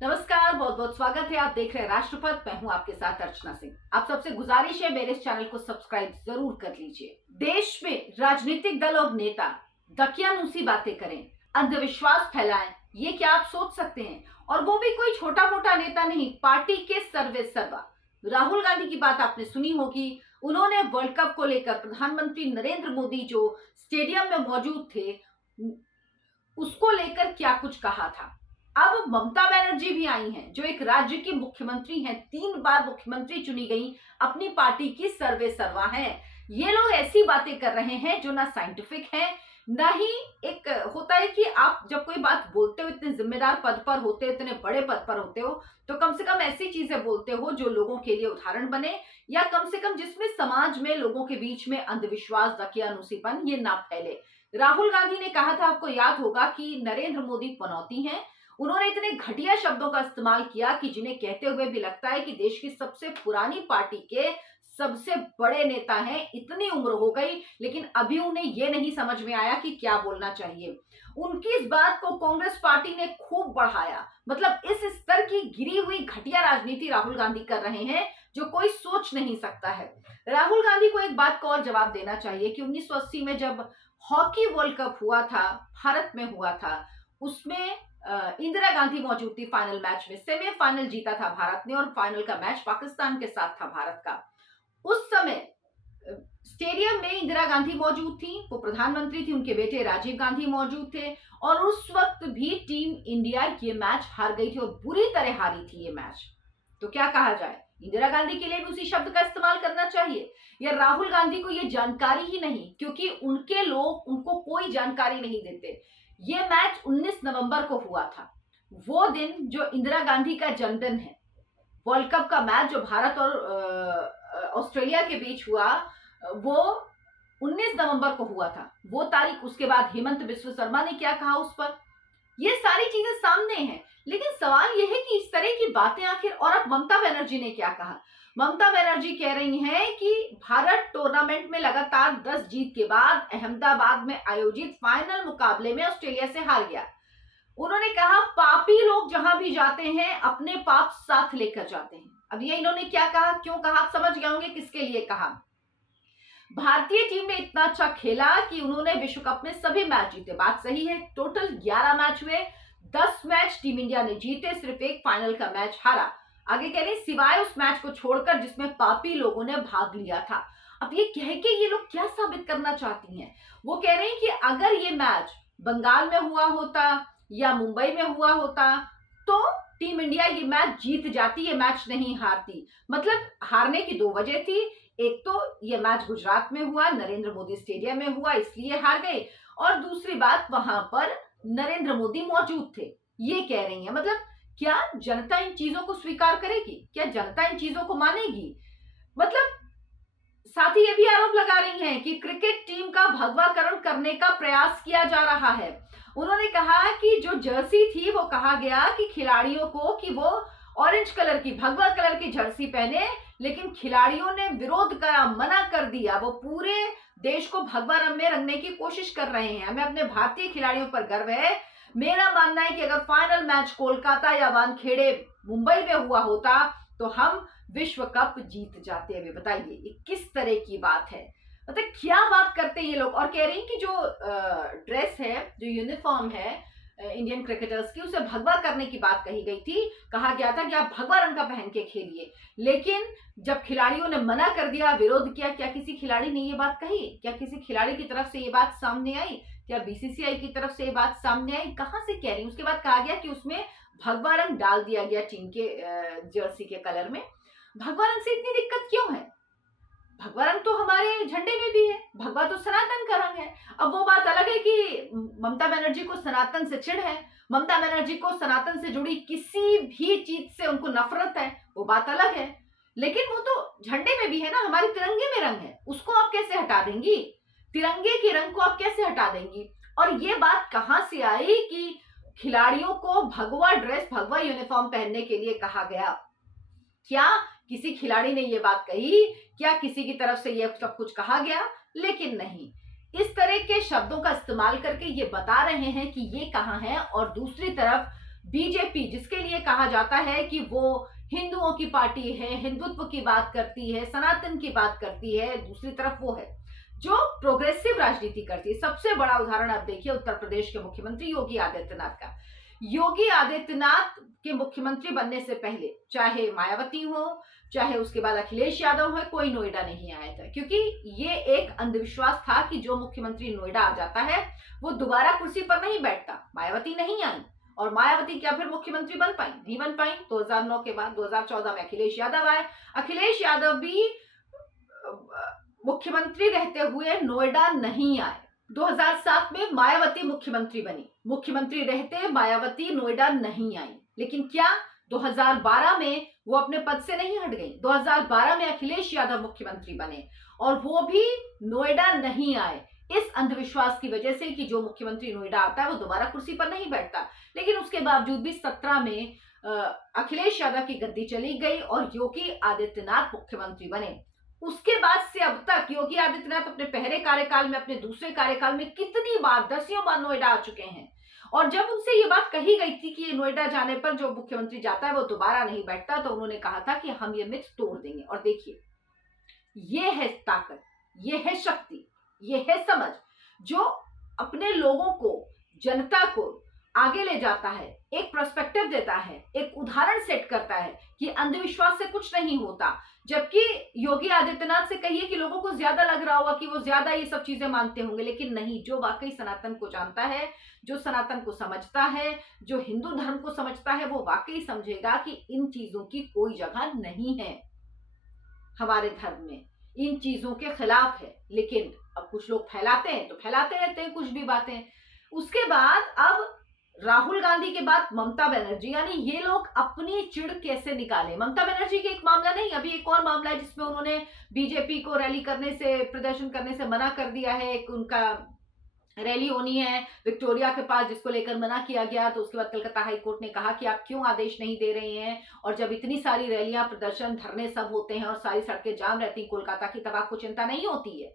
नमस्कार, बहुत बहुत स्वागत है। आप देख रहे हैं राष्ट्रपद। मैं हूं आपके साथ अर्चना सिंह। आप सबसे गुजारिश है मेरे इस चैनल को सब्सक्राइब जरूर कर लीजिए। देश में राजनीतिक दल और नेता दकियानूसी बातें करें, अंधविश्वास फैलाएं, ये क्या आप सोच सकते हैं? और वो भी कोई छोटा मोटा नेता नहीं, पार्टी के सर्वे सर्वा। राहुल गांधी की बात आपने सुनी होगी। उन्होंने वर्ल्ड कप को लेकर प्रधानमंत्री नरेंद्र मोदी जो स्टेडियम में मौजूद थे उसको लेकर क्या कुछ कहा था। अब ममता बनर्जी भी आई हैं, जो एक राज्य की मुख्यमंत्री हैं, 3 बार मुख्यमंत्री चुनी गई, अपनी पार्टी की सर्वे सर्वा हैं। ये लोग ऐसी बातें कर रहे हैं जो ना साइंटिफिक है, ना ही एक होता है कि आप जब कोई बात बोलते हो, इतने जिम्मेदार पद पर होते हो, इतने बड़े पद पर होते हो, तो कम से कम ऐसी चीजें बोलते हो जो लोगों के लिए उदाहरण बने, या कम से कम जिसमें समाज में लोगों के बीच में अंधविश्वास, दकियानूसीपन ये ना फैले। राहुल गांधी ने कहा था, आपको याद होगा, कि नरेंद्र मोदी पनौती हैं। उन्होंने इतने घटिया शब्दों का इस्तेमाल किया कि जिन्हें कहते हुए भी लगता है कि देश की सबसे पुरानी पार्टी के सबसे बड़े नेता हैं। इतनी उम्र हो गई, लेकिन अभी उन्हें यह नहीं समझ में आया कि क्या बोलना चाहिए। उनकी इस बात को कांग्रेस पार्टी ने खूब बढ़ाया। मतलब इस स्तर की गिरी हुई घटिया राजनीति राहुल गांधी कर रहे हैं जो कोई सोच नहीं सकता है। राहुल गांधी को एक बात का और जवाब देना चाहिए कि 1980 में जब हॉकी वर्ल्ड कप हुआ था, भारत में हुआ था, उसमें इंदिरा गांधी मौजूद थी। फाइनल मैच में सेमीफाइनल जीता था भारत ने और फाइनल का मैच पाकिस्तान के साथ था भारत का। उस समय स्टेडियम में इंदिरा गांधी मौजूद थी, वो प्रधानमंत्री थी, उनके बेटे राजीव गांधी मौजूद थे, और उस वक्त भी टीम इंडिया ये मैच हार गई थी और बुरी तरह हारी थी ये मैच। तो क्या कहा जाए, इंदिरा गांधी के लिए भी उसी शब्द का इस्तेमाल करना चाहिए, या राहुल गांधी को ये जानकारी ही नहीं, क्योंकि उनके लोग उनको कोई जानकारी नहीं देते। ये मैच 19 नवंबर को हुआ था, वो दिन जो इंदिरा गांधी का जन्मदिन है। वर्ल्ड कप का मैच जो भारत और ऑस्ट्रेलिया के बीच हुआ, वो 19 नवंबर को हुआ था, वो तारीख। उसके बाद हेमंत बिस्व शर्मा ने क्या कहा उस पर, ये सारी चीजें सामने हैं। लेकिन सवाल यह है कि इस तरह की बातें आखिर, और अब ममता बनर्जी ने क्या कहा। ममता बनर्जी कह रही हैं कि भारत टूर्नामेंट में लगातार 10 जीत के बाद अहमदाबाद में आयोजित फाइनल मुकाबले में ऑस्ट्रेलिया से हार गया। उन्होंने कहा, पापी लोग जहां भी जाते हैं अपने पाप साथ लेकर जाते हैं। अब ये इन्होंने क्या कहा, क्यों कहा, आप समझ गए होंगे किसके लिए कहा। भारतीय टीम ने इतना अच्छा खेला कि उन्होंने विश्व कप में सभी मैच जीते। बात सही है, टोटल 11 मैच हुए, 10 मैच टीम इंडिया ने जीते, सिर्फ एक फाइनल का मैच हारा। आगे कह रहे हैं, सिवाय उस मैच को छोड़कर जिसमें पापी लोगों ने भाग लिया था। अब ये कह के ये लोग क्या साबित करना चाहती हैं? वो कह रहे हैं कि अगर ये मैच बंगाल में हुआ होता या मुंबई में हुआ होता तो टीम इंडिया ये मैच जीत जाती, ये मैच नहीं हारती। मतलब हारने की 2 वजह थी। एक तो ये मैच गुजरात में हुआ, नरेंद्र मोदी स्टेडियम में हुआ, इसलिए हार गए, और दूसरी बात, वहां पर नरेंद्र मोदी मौजूद थे। ये कह रही है। मतलब क्या जनता इन चीजों को स्वीकार करेगी? क्या जनता इन चीजों को मानेगी? मतलब साथ ही ये भी आरोप लगा रही हैं कि क्रिकेट टीम का भगवाकरण करने का प्रयास किया जा रहा है। उन्होंने कहा कि जो जर्सी थी, वो कहा गया कि खिलाड़ियों को कि वो ऑरेंज कलर की, भगवा कलर की जर्सी पहने, लेकिन खिलाड़ियों ने विरोध करा, मना कर दिया। वो पूरे देश को भगवा रंग में रंगने की कोशिश कर रहे हैं। हमें अपने भारतीय खिलाड़ियों पर गर्व है। मेरा मानना है कि अगर फाइनल मैच कोलकाता या वानखेड़े मुंबई में हुआ होता तो हम विश्व कप जीत जाते। हुए बताइए ये किस तरह की बात है? मतलब क्या बात करते हैं ये लोग। और कह रही हैं कि जो ड्रेस है, जो यूनिफॉर्म है इंडियन क्रिकेटर्स की, उसे भगवा करने की बात कही गई थी। कहा गया था कि आप भगवा रंग का पहन के खेलिए, लेकिन जब खिलाड़ियों ने मना कर दिया, विरोध किया, क्या किसी खिलाड़ी ने ये बात कही? क्या किसी खिलाड़ी की तरफ से ये बात सामने आई? क्या बीसीसीआई की तरफ से ये बात सामने आई? कहां से कह रही? उसके बाद कहा गया कि उसमें भगवा रंग डाल दिया गया टीम के जर्सी के कलर में। भगवा रंग से इतनी दिक्कत क्यों है? भगवा रंग तो हमारे झंडे में भी है, भगवा तो सनातन का रंग है। अब वो बात अलग है कि ममता बनर्जी को सनातन से चिढ़ है, ममता बनर्जी को सनातन से जुड़ी किसी भी चीज से उनको नफरत है, वो बात अलग है। लेकिन वो तो झंडे में भी है ना, हमारे तिरंगे में रंग है, उसको आप कैसे हटा देंगी? तिरंगे के रंग को आप कैसे हटा देंगी? और ये बात कहां से आई कि खिलाड़ियों को भगवा ड्रेस, भगवा यूनिफॉर्म पहनने के लिए कहा गया? क्या किसी खिलाड़ी ने ये बात कही? क्या किसी की तरफ से ये सब कुछ कहा गया? लेकिन नहीं। इस तरह के शब्दों का इस्तेमाल करके ये बता रहे हैं कि ये कहां है। और दूसरी तरफ बीजेपी, जिसके लिए कहा जाता है कि वो हिंदुओं की पार्टी है, हिंदुत्व की बात करती है, सनातन की बात करती है, दूसरी तरफ वो है जो प्रोग्रेसिव राजनीति करती है। सबसे बड़ा उदाहरण आप देखिए उत्तर प्रदेश के मुख्यमंत्री योगी आदित्यनाथ का। योगी आदित्यनाथ के मुख्यमंत्री बनने से पहले चाहे मायावती हो, चाहे उसके बाद अखिलेश यादव हो, कोई नोएडा नहीं आया था, क्योंकि ये एक अंधविश्वास था कि जो मुख्यमंत्री नोएडा आ जाता है वो दोबारा कुर्सी पर नहीं बैठता। मायावती नहीं आई, और मायावती क्या फिर मुख्यमंत्री बन पाई? नहीं बन पाई। 2009 के बाद 2014 में अखिलेश यादव आए। अखिलेश यादव भी मुख्यमंत्री रहते हुए नोएडा नहीं आए। 2007 में मायावती मुख्यमंत्री बनी, मुख्यमंत्री रहते मायावती नोएडा नहीं आई। लेकिन क्या 2012 में वो अपने पद से नहीं हट गई? 2012 में अखिलेश यादव मुख्यमंत्री बने और वो भी नोएडा नहीं आए, इस अंधविश्वास की वजह से कि जो मुख्यमंत्री नोएडा आता है वो दोबारा कुर्सी पर नहीं बैठता। लेकिन उसके बावजूद भी 17 में अखिलेश यादव की गद्दी चली गई और योगी आदित्यनाथ मुख्यमंत्री बने। उसके बाद से अब तक योगी आदित्यनाथ अपने पहले कार्यकाल में, अपने दूसरे कार्यकाल में कितनी बार, दसियों बार नोएडा आ चुके हैं। और जब उनसे ये बात कही गई थी कि नोएडा जाने पर जो मुख्यमंत्री जाता है वो दोबारा नहीं बैठता, तो उन्होंने कहा था कि हम ये मिथ तोड़ देंगे। और देखिए, ये है ताकत, ये है शक्ति, ये है समझ, जो अपने लोगों को, जनता को आगे ले जाता है, एक पर्सपेक्टिव देता है, एक उदाहरण सेट करता है कि अंधविश्वास से कुछ नहीं होता। जबकि योगी आदित्यनाथ से कहिए कि लोगों को ज्यादा लग रहा होगा कि वो ज्यादा ये सब चीजें मानते होंगे, लेकिन नहीं, जो वाकई सनातन को जानता है, जो सनातन को समझता है, जो हिंदू धर्म को समझता है, वो वाकई समझेगा कि इन चीजों की कोई जगह नहीं है हमारे धर्म में, इन चीजों के खिलाफ है। लेकिन अब कुछ लोग फैलाते हैं तो फैलाते रहते हैं कुछ भी बातें। उसके बाद अब राहुल गांधी के बाद ममता बनर्जी, यानी ये लोग अपनी चिढ़ कैसे निकाले। ममता बनर्जी के एक मामला नहीं, अभी एक और मामला है जिसमें उन्होंने बीजेपी को रैली करने से, प्रदर्शन करने से मना कर दिया है। एक उनका रैली होनी है विक्टोरिया के पास, जिसको लेकर मना किया गया, तो उसके बाद कलकत्ता हाई कोर्ट ने कहा कि आप क्यों आदेश नहीं दे रहे हैं, और जब इतनी सारी रैलियां, प्रदर्शन, धरने सब होते हैं और सारी सड़कें जाम रहती हैं कोलकाता की, तब आपको चिंता नहीं होती है।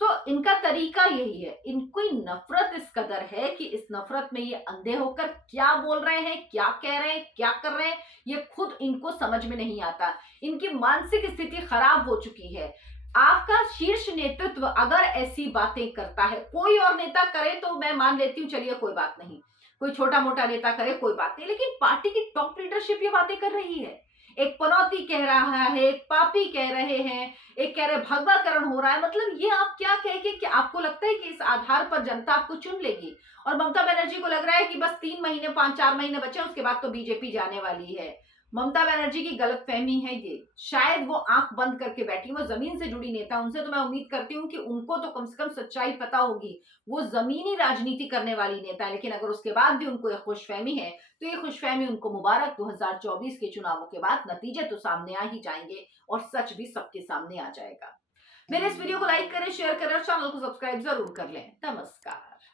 तो इनका तरीका यही है, इनको नफरत इस कदर है कि इस नफरत में ये अंधे होकर क्या बोल रहे हैं, क्या कह रहे हैं, क्या कर रहे हैं, ये खुद इनको समझ में नहीं आता। इनकी मानसिक स्थिति खराब हो चुकी है। आपका शीर्ष नेतृत्व अगर ऐसी बातें करता है, कोई और नेता करे तो मैं मान लेती हूँ, चलिए कोई बात नहीं, कोई छोटा मोटा नेता करे कोई बात नहीं, लेकिन पार्टी की टॉप लीडरशिप ये बातें कर रही है। एक पनौती कह रहा है, एक पापी कह रहे हैं, एक कह रहे भगवाकरण हो रहा है। मतलब ये आप क्या कह के, कि आपको लगता है कि इस आधार पर जनता आपको चुन लेगी? और ममता बनर्जी को लग रहा है कि बस 3 महीने, 5-4 महीने बचे, उसके बाद तो बीजेपी जाने वाली है। ममता बनर्जी की गलतफहमी है ये, शायद वो आंख बंद करके बैठी, वो जमीन से जुड़ी नेता, उनसे तो मैं उम्मीद करती हूँ कि उनको तो कम से कम सच्चाई पता होगी, वो जमीनी राजनीति करने वाली नेता है। लेकिन अगर उसके बाद भी उनको यह खुशफहमी है, तो ये खुशफहमी उनको मुबारक। 2024 के चुनावों के बाद नतीजे तो सामने आ ही जाएंगे और सच भी सबके सामने आ जाएगा। मेरे इस वीडियो को लाइक करें, शेयर करें और चैनल को सब्सक्राइब जरूर कर लें। नमस्कार।